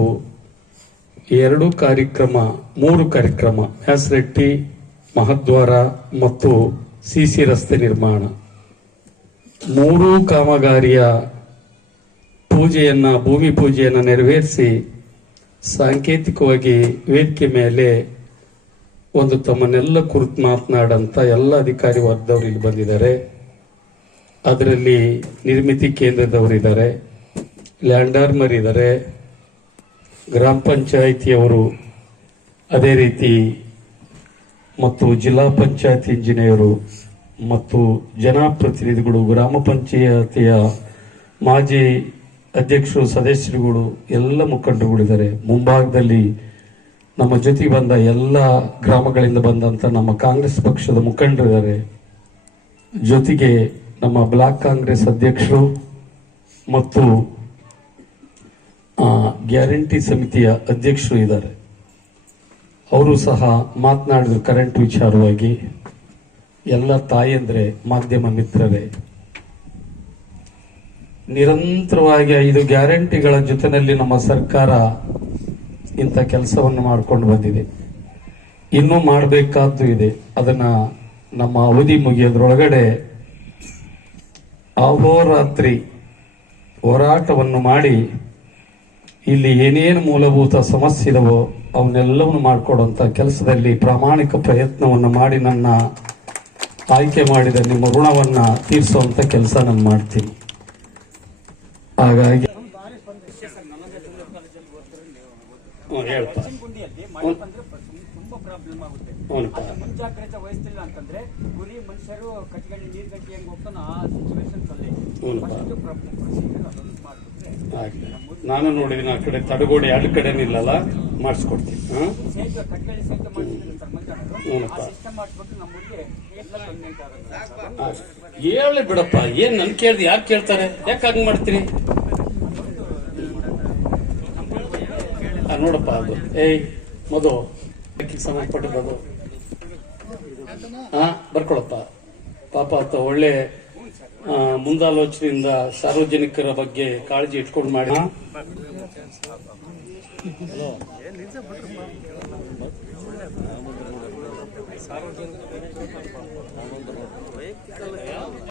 2 ಕಾರ್ಯಕ್ರಮ, 3 ಕಾರ್ಯಕ್ರಮ, ಹ್ಯಾಸ್ರೆಟ್ಟಿ, ಮಹದ್ವಾರ ಮತ್ತು CC ರಸ್ತೆ ನಿರ್ಮಾಣ 3 ಕಾಮಗಾರಿಯ ಭೂಮಿ ಪೂಜೆಯನ್ನು ನೆರವೇರಿಸಿ ಸಾಂಕೇತಿಕವಾಗಿ ವೇದಿಕೆ ಮೇಲೆ ಒಂದು ತಮ್ಮನ್ನೆಲ್ಲ ಕುರಿತು ಮಾತನಾಡಂತ ಎಲ್ಲ ಅಧಿಕಾರಿ ವರ್ಗದವರು ಇಲ್ಲಿ ಬಂದಿದ್ದಾರೆ. ಅದರಲ್ಲಿ ನಿರ್ಮಿತಿ ಕೇಂದ್ರದವರಿದ್ದಾರೆ, ಲ್ಯಾಂಡಾರ್ಮರ್ ಇದ್ದಾರೆ, ಗ್ರಾಮ ಪಂಚಾಯಿತಿಯವರು, ಅದೇ ರೀತಿ ಮತ್ತು ಜಿಲ್ಲಾ ಪಂಚಾಯತ್ ಇಂಜಿನಿಯರು ಮತ್ತು ಜನಪ್ರತಿನಿಧಿಗಳು, ಗ್ರಾಮ ಪಂಚಾಯತಿಯ ಮಾಜಿ ಅಧ್ಯಕ್ಷರು, ಸದಸ್ಯರುಗಳು, ಎಲ್ಲ ಮುಖಂಡರುಗಳಿದ್ದಾರೆ. ಮುಂಭಾಗದಲ್ಲಿ ನಮ್ಮ ಜೊತೆಗೆ ಬಂದ ಎಲ್ಲ ಗ್ರಾಮಗಳಿಂದ ಬಂದಂತ ನಮ್ಮ ಕಾಂಗ್ರೆಸ್ ಪಕ್ಷದ ಮುಖಂಡರಿದ್ದಾರೆ. ಜೊತೆಗೆ ನಮ್ಮ ಬ್ಲಾಕ್ ಕಾಂಗ್ರೆಸ್ ಅಧ್ಯಕ್ಷರು ಮತ್ತು ಗ್ಯಾರಂಟಿ ಸಮಿತಿಯ ಅಧ್ಯಕ್ಷರು ಇದ್ದಾರೆ. ಅವರು ಸಹ ಮಾತನಾಡಿದ್ರು ಕರೆಂಟ್ ವಿಚಾರವಾಗಿ. ಎಲ್ಲ ತಾಯಂದ್ರೆ, ಮಾಧ್ಯಮ ಮಿತ್ರರೇ, ನಿರಂತರವಾಗಿ 5 ಗ್ಯಾರಂಟಿಗಳ ಜೊತೆಯಲ್ಲಿ ನಮ್ಮ ಸರ್ಕಾರ ಇಂಥ ಕೆಲಸವನ್ನು ಮಾಡಿಕೊಂಡು ಬಂದಿದೆ. ಇನ್ನೂ ಮಾಡಬೇಕಾದ್ದು ಇದೆ. ಅದನ್ನ ನಮ್ಮ ಅವಧಿ ಮುಗಿಯೋದ್ರೊಳಗಡೆ ಅಹೋರಾತ್ರಿ ಹೋರಾಟವನ್ನು ಮಾಡಿ ಇಲ್ಲಿ ಏನೇನು ಮೂಲಭೂತ ಸಮಸ್ಯೆ ಇದಾವೋ ಅವನ್ನೆಲ್ಲವನ್ನು ಮಾಡಿಕೊಡುವಂತ ಕೆಲಸದಲ್ಲಿ ಪ್ರಾಮಾಣಿಕ ಪ್ರಯತ್ನವನ್ನು ಮಾಡಿ ನನ್ನ ಆಯ್ಕೆ ಮಾಡಿದ ನಿಮ್ಮ ಋಣವನ್ನ ತೀರಿಸುವಂತ ಕೆಲಸ ನಾನು ಮಾಡ್ತೀನಿ. ಹಾಗಾಗಿ ಹೇಳ್ತಾ ಗುಂಡಿಯಲ್ಲಿ ಮಳೆ ಬಂದ್ರೆ ತುಂಬಾ ಪ್ರಾಬ್ಲಮ್ ಆಗುತ್ತೆ. ಮುಂಜಾಗ್ರತೆ ವಹಿಸ್ತಿಲ್ಲ ಅಂತಂದ್ರೆ ಗುರಿ ಮನುಷ್ಯರು ಕಟ್ಟಿಗೆ ನೀರ್ ಗಟ್ಟಿ ಹೆಂಗ್ ಹೋಗ್ತಾನೋ ಆ ಸಿಚುವೇಶನ್ಸ್ ಅಲ್ಲಿ ಫಸ್ಟ್ ಪ್ರೊಸೀಜರ್ ಅದನ್ನು ಮಾಡ್ಬಿಟ್ರೆ ನಾನು ನೋಡಿದ್ದೀನಿ. ಆ ಕಡೆ ತಡಗೋಡಿ 2 ಕಡೆ ನಿಲ್ಲಲ್ಲ, ಮಾಡಿಸ್ಕೊಡ್ತೀನಿ. ಸೇತುವೆ ಕಟ್ಟಿಗೆ ಸೇತುವೆ ಮಾಡ್ತಿದ್ದೀನಿ ಸರ್ ಮಂಜಾನರು. ಆ ಸಿಸ್ಟಮ್ ಮಾಡ್ಬಿಟ್ಟು ನಮ್ಮ ಮುಂದೆ ಕನ್ವೆಂಟ್ ಆಗುತ್ತೆ. ಹೇಳಿ ಬಿಡಪ್ಪ, ಏನ್ ನನ್ ಕೇಳ್ದು ಯಾರು ಕೇಳ್ತಾರೆ? ಯಾಕೆ ಹಂಗ್ ಮಾಡ್ತೀರಿ? ನೋಡಪ್ಪ, ಅದು ಮದು ಸಂಬಂಧಪಟ್ಟದ್ದು ಬರ್ಕೊಳಪ್ಪ. ಪಾಪ ಆತ ಒಳ್ಳೆ ಮುಂದಾಲೋಚನೆಯಿಂದ ಸಾರ್ವಜನಿಕರ ಬಗ್ಗೆ ಕಾಳಜಿ ಇಟ್ಕೊಂಡು ಮಾಡಿ.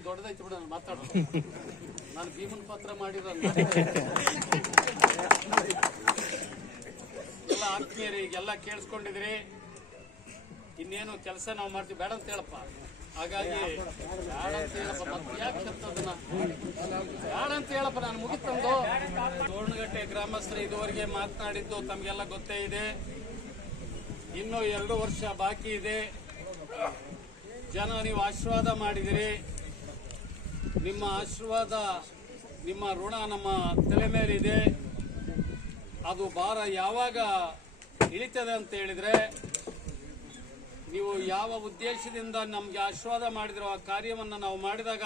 ದೊಡ್ಡದಾಯ್ತು ಬಿಡ, ಮಾತಾಡೋ. ನಾನು ಭೀಮನ್ ಪಾತ್ರ ಮಾಡಿರೋ ಎಲ್ಲ ಆತ್ಮೀಯರಿಗೆಲ್ಲ ಕೇಳಿಸ್ಕೊಂಡಿದ್ರಿ. ಇನ್ನೇನು ಕೆಲಸ ನಾವು ಮಾಡ್ತೀವಿ, ಬೇಡ ಅಂತ ಹೇಳಪ್ಪ. ಹಾಗಾಗಿ ಬೇಡ ಅಂತ ಹೇಳಪ್ಪ, ಮತ್ತೆ ಯಾಕೆ ಅದನ್ನ ಬೇಡ ಅಂತ ಹೇಳಪ್ಪ. ನಾನು ಮುಗಿತಂದು ತೋರಣಗಟ್ಟೆ ಗ್ರಾಮಸ್ಥರು ಇದುವರೆಗೆ ಮಾತನಾಡಿದ್ದು ತಮಗೆಲ್ಲ ಗೊತ್ತೇ ಇದೆ. ಇನ್ನೂ 2 ವರ್ಷ ಬಾಕಿ ಇದೆ. ಜನ ನೀವು ಆಶೀರ್ವಾದ ಮಾಡಿದಿರಿ. ನಿಮ್ಮ ಆಶೀರ್ವಾದ, ನಿಮ್ಮ ಋಣ ನಮ್ಮ ತಲೆ ಮೇಲಿದೆ. ಅದು ಭಾರ ಯಾವಾಗ ಇಳಿತದೆ ಅಂತ ಹೇಳಿದ್ರೆ, ನೀವು ಯಾವ ಉದ್ದೇಶದಿಂದ ನಮ್ಗೆ ಆಶೀರ್ವಾದ ಮಾಡಿದಿರೋ ಆ ಕಾರ್ಯವನ್ನು ನಾವು ಮಾಡಿದಾಗ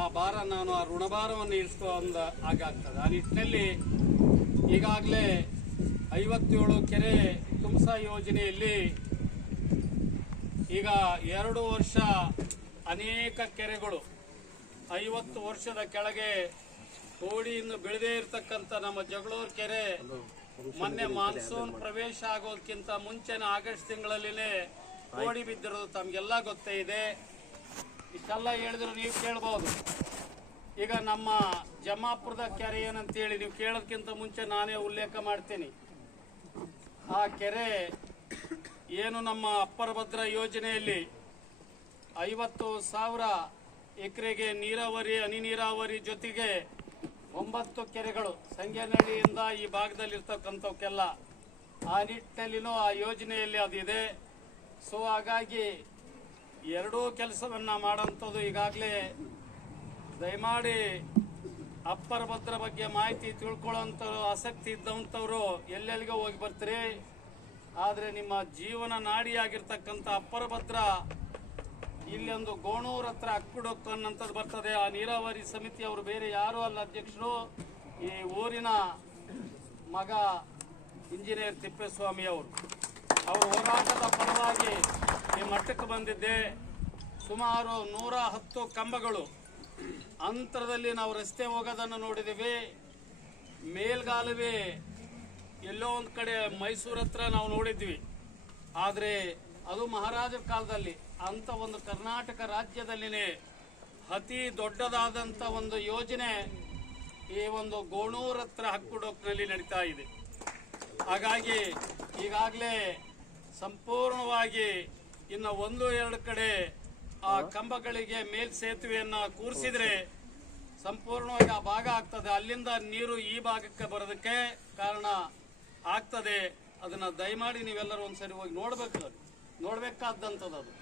ಆ ಭಾರ, ನಾನು ಆ ಋಣಭಾರವನ್ನು ಇಳಿಸ್ಕೊ ಹಾಗಾಗ್ತದೆ. ಆ ನಿಟ್ಟಿನಲ್ಲಿ ಈಗಾಗಲೇ 57 ಕೆರೆ ತುಂಸಾ ಯೋಜನೆಯಲ್ಲಿ ಈಗ 2 ವರ್ಷ ಅನೇಕ ಕೆರೆಗಳು 50 ವರ್ಷದ ಕೆಳಗೆ ಕೋಡಿಯಿಂದ ಬೆಳೆದೇ ಇರತಕ್ಕಂಥ ನಮ್ಮ ಜಗಳೂರು ಕೆರೆ ಮೊನ್ನೆ ಮಾನ್ಸೂನ್ ಪ್ರವೇಶ ಆಗೋದಕ್ಕಿಂತ ಮುಂಚೆನ ಆಗಸ್ಟ್ ತಿಂಗಳಲ್ಲಿನೇ ಕೋಡಿ ಬಿದ್ದಿರೋದು ತಮ್ಗೆಲ್ಲ ಗೊತ್ತೇ ಇದೆ. ಇಷ್ಟೆಲ್ಲ ಹೇಳಿದ್ರು ನೀವು ಕೇಳ್ಬೋದು. ಈಗ ನಮ್ಮ ಜಮಾಪುರದ ಕೆರೆ ಏನಂತೇಳಿ ನೀವು ಕೇಳೋದಕ್ಕಿಂತ ಮುಂಚೆ ನಾನೇ ಉಲ್ಲೇಖ ಮಾಡ್ತೀನಿ. ಆ ಕೆರೆ ಏನು ನಮ್ಮ ಅಪ್ಪರ ಭದ್ರ ಯೋಜನೆಯಲ್ಲಿ 50,000 ಎಕರೆಗೆ ನೀರಾವರಿ, ಹನಿ ನೀರಾವರಿ ಜೊತೆಗೆ 9 ಕೆರೆಗಳು ಸಂಗೇನಹಳ್ಳಿಯಿಂದ ಈ ಭಾಗದಲ್ಲಿ ಇರ್ತಕ್ಕಂಥವಕ್ಕೆಲ್ಲ ಆ ನಿಟ್ಟಿನಲ್ಲಿನೂ ಆ ಯೋಜನೆಯಲ್ಲಿ ಅದಿದೆ. ಸೊ ಹಾಗಾಗಿ 2 ಕೆಲಸವನ್ನ ಮಾಡೋಂಥದ್ದು. ಈಗಾಗಲೇ ದಯಮಾಡಿ ಅಪ್ಪರ ಭದ್ರ ಬಗ್ಗೆ ಮಾಹಿತಿ ತಿಳ್ಕೊಳ್ಳೋಂಥವ್ರು, ಆಸಕ್ತಿ ಇದ್ದಂಥವ್ರು ಎಲ್ಲೆಲ್ಲಿಗೆ ಹೋಗಿ ಬರ್ತೀರಿ. ಆದರೆ ನಿಮ್ಮ ಜೀವನ ನಾಡಿಯಾಗಿರ್ತಕ್ಕಂಥ ಅಪ್ಪರ ಭದ್ರ ಇಲ್ಲೊಂದು ಗೋಣೂರ್ ಹತ್ರ ಅಕ್ಕುಡೊಕ್ಕು ಅನ್ನೋಂಥದ್ದು ಬರ್ತದೆ. ಆ ನೀರಾವರಿ ಸಮಿತಿಯವರು ಬೇರೆ ಯಾರೂ ಅಲ್ಲ, ಅಧ್ಯಕ್ಷರು ಈ ಊರಿನ ಮಗ ಇಂಜಿನಿಯರ್ ತಿಪ್ಪೇಸ್ವಾಮಿ ಅವರು. ಅವರು ಹೋರಾಟದ ಪರವಾಗಿ ಈ ಮಟ್ಟಕ್ಕೆ ಬಂದಿದ್ದೆ. ಸುಮಾರು 110 ಕಂಬಗಳು ಅಂತರದಲ್ಲಿ ನಾವು ರಸ್ತೆ ಹೋಗೋದನ್ನು ನೋಡಿದ್ದೀವಿ. ಮೇಲ್ಗಾಲುವೆ ಎಲ್ಲೋ ಒಂದು ಕಡೆ ಮೈಸೂರು ಹತ್ರ ನಾವು ನೋಡಿದ್ವಿ. ಆದರೆ ಅದು ಮಹಾರಾಜರ ಕಾಲದಲ್ಲಿ ಅಂತ ಒಂದು ಕರ್ನಾಟಕ ರಾಜ್ಯದಲ್ಲಿನೇ ಅತಿ ದೊಡ್ಡದಾದಂಥ ಒಂದು ಯೋಜನೆ ಈ ಒಂದು ಗೋಣೂರ್ ಹತ್ರ ಹಕ್ಕುಡೋಕ್ನಲ್ಲಿ ನಡೀತಾ ಇದೆ. ಹಾಗಾಗಿ ಈಗಾಗಲೇ ಸಂಪೂರ್ಣವಾಗಿ ಇನ್ನು 1-2 ಕಡೆ ಆ ಕಂಬಗಳಿಗೆ ಮೇಲ್ಸೇತುವೆಯನ್ನ ಕೂರಿಸಿದ್ರೆ ಸಂಪೂರ್ಣವಾಗಿ ಆ ಭಾಗ ಆಗ್ತದೆ. ಅಲ್ಲಿಂದ ನೀರು ಈ ಭಾಗಕ್ಕೆ ಬರೋದಕ್ಕೆ ಕಾರಣ ಆಗ್ತದೆ. ಅದನ್ನ ದಯಮಾಡಿ ನೀವೆಲ್ಲರೂ ಒಂದ್ಸರಿ ಹೋಗಿ ನೋಡ್ಬೇಕಾದಂಥದ್ದು ಅದು.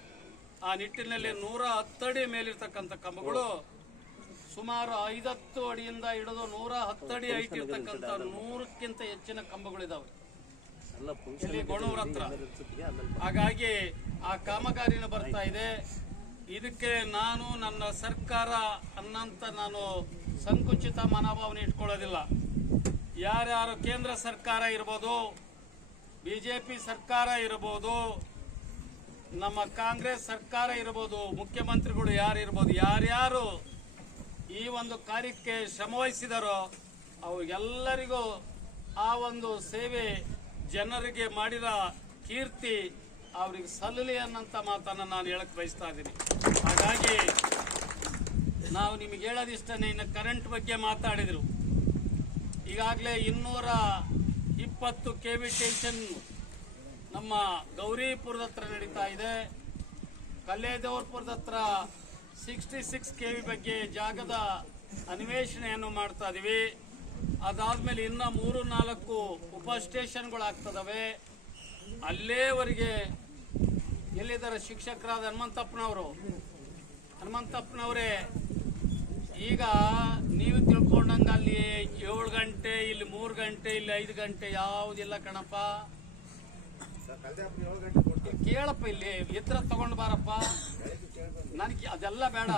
ಆ ನಿಟ್ಟಿನಲ್ಲಿ 110 ಅಡಿ ಮೇಲಿರ್ತಕ್ಕಂಥ ಕಂಬಗಳು ಸುಮಾರು 50 ಅಡಿಯಿಂದ ಹಿಡಿದು 110 ಅಡಿ ಹೈಟ್ ಇರ್ತಕ್ಕಂಥ 100ಕ್ಕಿಂತ ಹೆಚ್ಚಿನ ಕಂಬಗಳಿದಾವೆ ಇಲ್ಲಿ ಗೋಣೂರ್ ಹತ್ರ. ಹಾಗಾಗಿ ಆ ಕಾಮಗಾರಿನ ಬರ್ತಾ ಇದೆ. ಇದಕ್ಕೆ ನಾನು ನನ್ನ ಸರ್ಕಾರ ಅನ್ನಂತ ನಾನು ಸಂಕುಚಿತ ಮನೋಭಾವನೆ ಇಟ್ಕೊಳ್ಳೋದಿಲ್ಲ. ಯಾರ್ಯಾರು ಕೇಂದ್ರ ಸರ್ಕಾರ ಇರ್ಬೋದು, ಬಿಜೆಪಿ ಸರ್ಕಾರ ಇರಬಹುದು, ನಮ್ಮ ಕಾಂಗ್ರೆಸ್ ಸರ್ಕಾರ ಇರಬಹುದು, ಮುಖ್ಯಮಂತ್ರಿಗಳು ಯಾರು ಇರ್ಬೋದು, ಯಾರ್ಯಾರು ಈ ಒಂದು ಕಾರ್ಯಕ್ಕೆ ಶ್ರಮವಹಿಸಿದಾರೋ ಅವ್ರಿಗೆಲ್ಲರಿಗೂ ಆ ಒಂದು ಸೇವೆ ಜನರಿಗೆ ಮಾಡಿದ ಕೀರ್ತಿ ಅವ್ರಿಗೆ ಸಲ್ಲಲಿ ಅನ್ನಂತ ಮಾತನ್ನ ನಾನು ಹೇಳಕ್ ಬಯಸ್ತಾ ಇದ್ದೀನಿ. ಹಾಗಾಗಿ ನಾವು ನಿಮಗೆ ಹೇಳೋದಿಷ್ಟನೇ. ಇನ್ನು ಕರೆಂಟ್ ಬಗ್ಗೆ ಮಾತಾಡಿದ್ರು. ಈಗಾಗಲೇ 220 KV ಸ್ಟೇಷನ್ ನಮ್ಮ ಗೌರಿಪುರದ ಹತ್ರ ನಡೀತಾ ಇದೆ. ಕಲ್ಲೇದೇವರಪುರದ ಹತ್ರ 66 KV ಬಗ್ಗೆ ಜಾಗದ ಅನ್ವೇಷಣೆಯನ್ನು ಮಾಡ್ತಾ ಇದೀವಿ. ಅದಾದ್ಮೇಲೆ ಇನ್ನ 3-4 ಉಪ ಸ್ಟೇಷನ್ಗಳು ಆಗ್ತದವೆ. ಅಲ್ಲೇವರೆಗೆ ಎಲ್ಲಿದ್ದಾರೆ ಶಿಕ್ಷಕರಾದ ಹನುಮಂತಪ್ಪನವರೇ, ಈಗ ನೀವು ತಿಳ್ಕೊಂಡಂಗ ಅಲ್ಲಿ 7 ಗಂಟೆ, ಇಲ್ಲಿ 3 ಗಂಟೆ, ಇಲ್ಲಿ 5 ಗಂಟೆ ಯಾವುದಿಲ್ಲ ಕಣಪ್ಪ. ಕೇಳಪ್ಪ, ಇಲ್ಲಿ ಎತ್ತರ ತಗೊಂಡು ಬಾರಪ್ಪ. ನನಗೆ ಅದೆಲ್ಲ ಬೇಡ.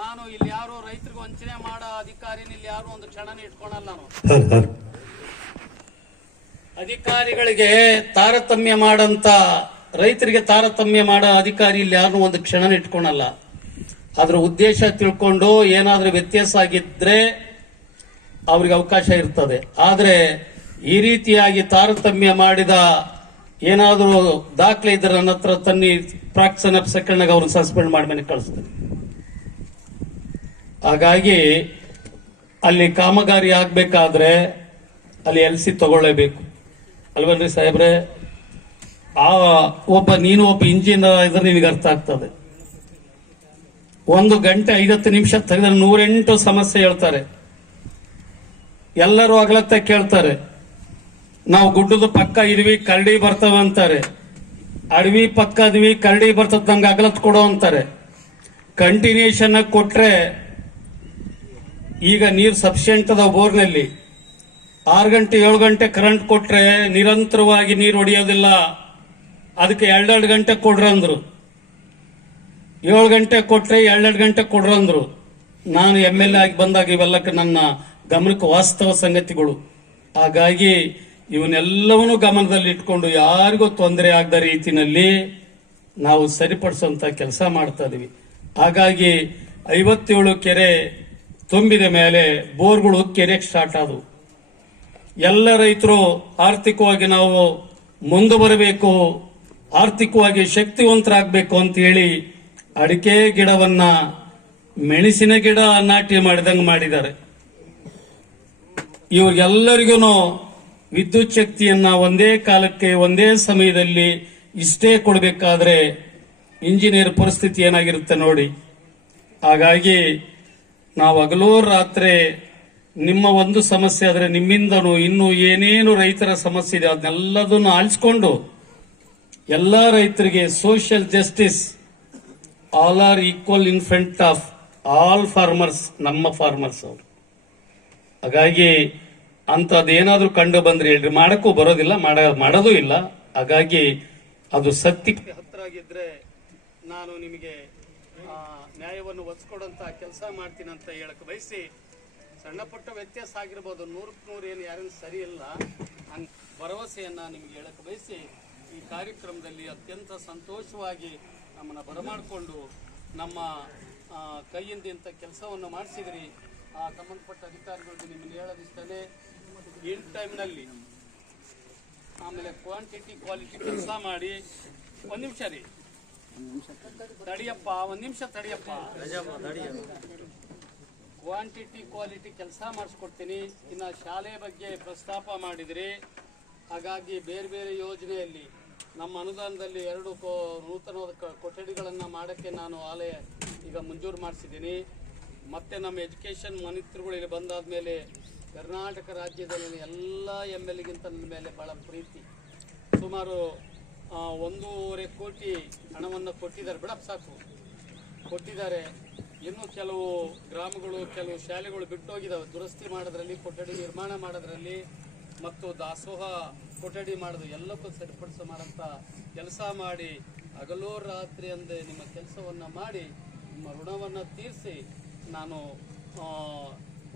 ನಾನು ಇಲ್ಲಿ ಯಾರು ರೈತರಿಗೆ ವಂಚನೆ ಮಾಡೋ ಅಧಿಕಾರಿನ ಇಲ್ಲಿ ಯಾರು ಒಂದು ಕ್ಷಣನೇ ಇಟ್ಕೊಳಲ್ಲ. ನಾನು ಅಧಿಕಾರಿಗಳಿಗೆ ತಾರತಮ್ಯ ಮಾಡಂತ, ರೈತರಿಗೆ ತಾರತಮ್ಯ ಮಾಡೋ ಅಧಿಕಾರಿ ಇಲ್ಲಿ ಯಾರು ಒಂದು ಕ್ಷಣನೇ ಇಟ್ಕೊಳಲ್ಲ. ಅದ್ರ ಉದ್ದೇಶ ತಿಳ್ಕೊಂಡು ಏನಾದ್ರೂ ವ್ಯತ್ಯಾಸ ಆಗಿದ್ರೆ ಅವ್ರಿಗೆ ಅವಕಾಶ ಇರ್ತದೆ. ಆದ್ರೆ ಈ ರೀತಿಯಾಗಿ ತಾರತಮ್ಯ ಮಾಡಿದ ಏನಾದರೂ ದಾಖಲೆ ಇದ್ರೆ ನನ್ನ ಹತ್ರ ತನ್ನಿ, ಫ್ರಾಕ್ಷನ್ ಆಫ್ ಸೆಕೆಂಡ್ ಆಗ ಅವ್ರನ್ನ ಸಸ್ಪೆಂಡ್ ಮಾಡಿ ಮನೆಗೆ ಕಳಿಸ್ತಾರೆ. ಹಾಗಾಗಿ ಅಲ್ಲಿ ಕಾಮಗಾರಿ ಆಗ್ಬೇಕಾದ್ರೆ ಅಲ್ಲಿ LC ತಗೊಳ್ಳೇಬೇಕು ಅಲ್ವಲ್ರಿ ಸಾಹೇಬ್ರೆ? ನೀನು ಒಬ್ಬ ಇಂಜಿನಿಯರ್ ಇದ್ರೆ ನಿಮಗೆ ಅರ್ಥ ಆಗ್ತದೆ. 1 ಗಂಟೆ 50 ನಿಮಿಷ ತೆಗೆದ್ರೆ 108 ಸಮಸ್ಯೆ ಹೇಳ್ತಾರೆ. ಎಲ್ಲರೂ ಅಗಲತ್ತ ಕೇಳ್ತಾರೆ. ನಾವು ಗುಡ್ಡದ ಪಕ್ಕ ಇದೀವಿ, ಕರಡಿ ಬರ್ತವ ಅಂತಾರೆ. ಅಡವಿ ಪಕ್ಕ ಇದೀವಿ, ಕರಡಿ ಬರ್ತದ, ನಂಗೆ ಅಗಲತ್ ಕೊಡೋ ಅಂತಾರೆ. ಕಂಟಿನ್ಯೂಷನ್ ಆಗಿ ಕೊಟ್ರೆ, ಈಗ ನೀರು ಸಫಿಶಿಯಂಟ್ ಅದ ಬೋರ್ನಲ್ಲಿ. 6 ಗಂಟೆ 7 ಗಂಟೆ ಕರೆಂಟ್ ಕೊಟ್ರೆ ನಿರಂತರವಾಗಿ ನೀರು ಹೊಡೆಯೋದಿಲ್ಲ. ಅದಕ್ಕೆ 2 ಗಂಟೆ ಕೊಡ್ರಂದ್ರು. 7 ಗಂಟೆ ಕೊಟ್ರೆ 2 ಗಂಟೆ ಕೊಡ್ರಂದ್ರು. ನಾನು MLA ಆಗಿ ಬಂದಾಗ ಇವೆಲ್ಲಕ್ಕೆ ನನ್ನ ಗಮನಕ್ಕೆ ವಾಸ್ತವ ಸಂಗತಿಗಳು. ಹಾಗಾಗಿ ಇವನ್ನೆಲ್ಲವನ್ನೂ ಗಮನದಲ್ಲಿ ಇಟ್ಕೊಂಡು ಯಾರಿಗೂ ತೊಂದರೆ ಆಗದ ರೀತಿನಲ್ಲಿ ನಾವು ಸರಿಪಡಿಸುವಂತ ಕೆಲಸ ಮಾಡ್ತಾ ಇದೀವಿ. ಹಾಗಾಗಿ 57 ಕೆರೆ ತುಂಬಿದ ಮೇಲೆ ಬೋರ್ಗಳು ಕೆರೆಗೆ ಸ್ಟಾರ್ಟ್ ಆದವು. ಎಲ್ಲ ರೈತರು ಆರ್ಥಿಕವಾಗಿ ನಾವು ಮುಂದೆ ಬರಬೇಕು, ಆರ್ಥಿಕವಾಗಿ ಶಕ್ತಿವಂತರಾಗಬೇಕು ಅಂತ ಹೇಳಿ ಅಡಿಕೆ ಗಿಡವನ್ನ ಮೆಣಸಿನ ಗಿಡ ನಾಟಿ ಮಾಡಿದಂಗೆ ಮಾಡಿದ್ದಾರೆ. ಇವ್ರಿಗೆಲ್ಲರಿಗೂ ವಿದ್ಯುತ್ ಶಕ್ತಿಯನ್ನ ಒಂದೇ ಕಾಲಕ್ಕೆ ಒಂದೇ ಸಮಯದಲ್ಲಿ ಇಷ್ಟೇ ಕೊಡಬೇಕಾದ್ರೆ ಇಂಜಿನಿಯರ್ ಪರಿಸ್ಥಿತಿ ಏನಾಗಿರುತ್ತೆ ನೋಡಿ. ಹಾಗಾಗಿ ನಾವು ಹಗಲೂ ರಾತ್ರಿ ನಿಮ್ಮ ಒಂದು ಸಮಸ್ಯೆ ಆದ್ರೆ ನಿಮ್ಮಿಂದನೂ ಇನ್ನೂ ಏನೇನು ರೈತರ ಸಮಸ್ಯೆ ಇದೆ ಅದನ್ನೆಲ್ಲದನ್ನು ಆಲಿಸ್ಕೊಂಡು ಎಲ್ಲಾ ರೈತರಿಗೆ social justice, all are equal in front of all farmers, ನಮ್ಮ ಫಾರ್ಮರ್ಸ್ ಅವರು. ಹಾಗಾಗಿ ಅಂತದೇನಾದ್ರೂ ಕಂಡು ಬಂದ್ರೆ ಹೇಳ್ರಿ, ಮಾಡಕ್ಕೂ ಬರೋದಿಲ್ಲ, ಮಾಡೋದು ಇಲ್ಲ. ಹಾಗಾಗಿ ಅದು ಸತ್ಯಕ್ಕೆ ಹತ್ರ ಆಗಿದ್ರೆ ನಾನು ನಿಮಗೆ ನ್ಯಾಯವನ್ನು ಒದಗಿಸ್ಕೊಡುವಂತ ಕೆಲಸ ಮಾಡ್ತೀನಿ ಅಂತ ಹೇಳಕ್ ಬಯಸಿ, ಸಣ್ಣ ಪುಟ್ಟ ವ್ಯತ್ಯಾಸ ಆಗಿರ್ಬೋದು, 100ಕ್ಕೆ 100 ಏನು ಯಾರೇನು ಸರಿ ಇಲ್ಲ ಹಂಗ ಭರವಸೆಯನ್ನ ನಿಮಗೆ ಹೇಳಕ್ ಬಯಸಿ ಈ ಕಾರ್ಯಕ್ರಮದಲ್ಲಿ ಅತ್ಯಂತ ಸಂತೋಷವಾಗಿ ನಮ್ಮನ್ನ ಬರಮಾಡಿಕೊಂಡು ನಮ್ಮ ಕೈಯಿಂದ ಇಂಥ ಕೆಲಸವನ್ನು ಮಾಡಿಸಿದ್ರಿ. ಆ ಸಂಬಂಧಪಟ್ಟ ಅಧಿಕಾರಿಗಳಿಗೆ ನಿಮ್ಮನ್ನು ಹೇಳೋದಿಷ್ಟೇ, ಇನ್ ಟೈಮ್ನಲ್ಲಿ ಆಮೇಲೆ ಕ್ವಾಂಟಿಟಿ ಕ್ವಾಲಿಟಿ ಕೆಲಸ ಮಾಡಿ. 1 ನಿಮಿಷ ರೀ, ತಡಿಯಪ್ಪ, 1 ನಿಮಿಷ ತಡಿಯಪ್ಪ. ಕ್ವಾಂಟಿಟಿ ಕ್ವಾಲಿಟಿ ಕೆಲಸ ಮಾಡಿಸ್ಕೊಡ್ತೀನಿ. ಇನ್ನು ಶಾಲೆ ಬಗ್ಗೆ ಪ್ರಸ್ತಾಪ ಮಾಡಿದ್ರಿ, ಹಾಗಾಗಿ ಬೇರೆ ಬೇರೆ ಯೋಜನೆಯಲ್ಲಿ ನಮ್ಮ ಅನುದಾನದಲ್ಲಿ 2 ನೂತನವಾದ ಕೊಠಡಿಗಳನ್ನು ಮಾಡೋಕ್ಕೆ ನಾನು ಆಲಯ ಈಗ ಮಂಜೂರು ಮಾಡಿಸಿದ್ದೀನಿ. ಮತ್ತು ನಮ್ಮ ಎಜುಕೇಷನ್ ಮಂತ್ರಿಗಳು ಇಲ್ಲಿ ಬಂದಾದ ಮೇಲೆ ಕರ್ನಾಟಕ ರಾಜ್ಯದಲ್ಲಿ ಎಲ್ಲ MLAಗಿಂತ ನನ್ನ ಮೇಲೆ ಭಾಳ ಪ್ರೀತಿ. ಸುಮಾರು 1.5 ಕೋಟಿ ಹಣವನ್ನು ಕೊಟ್ಟಿದ್ದಾರೆ, ಬಿಡಪ್ಪ ಸಾಕು ಕೊಟ್ಟಿದ್ದಾರೆ. ಇನ್ನು ಕೆಲವು ಗ್ರಾಮಗಳು, ಕೆಲವು ಶಾಲೆಗಳು ಬಿಟ್ಟು ಹೋಗಿದ್ದಾವೆ. ದುರಸ್ತಿ ಮಾಡೋದ್ರಲ್ಲಿ, ಕೊಠಡಿ ನಿರ್ಮಾಣ ಮಾಡೋದ್ರಲ್ಲಿ ಮತ್ತು ದಾಸೋಹ ಕೊಠಡಿ ಮಾಡೋದು ಎಲ್ಲಕ್ಕೂ ಸರಿಪಡಿಸ ಮಾಡೋಂಥ ಕೆಲಸ ಮಾಡಿ ಹಗಲು ರಾತ್ರಿ ಅಂದೇ ನಿಮ್ಮ ಕೆಲಸವನ್ನು ಮಾಡಿ ನಿಮ್ಮ ಋಣವನ್ನು ತೀರಿಸಿ ನಾನು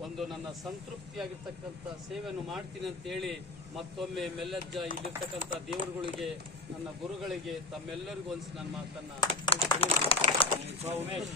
ಒಂದು ನನ್ನ ಸಂತೃಪ್ತಿಯಾಗಿರ್ತಕ್ಕಂಥ ಸೇವೆಯನ್ನು ಮಾಡ್ತೀನಿ ಅಂತೇಳಿ ಮತ್ತೊಮ್ಮೆ ಮೆಲ್ಲಜ್ಜ ಇಲ್ಲಿರ್ತಕ್ಕಂಥ ದೇವರುಗಳಿಗೆ, ನನ್ನ ಗುರುಗಳಿಗೆ, ತಮ್ಮೆಲ್ಲರಿಗೂ ಒಂದು ನನ್ನ ಮಾತನ್ನು ಉಮೇಶ್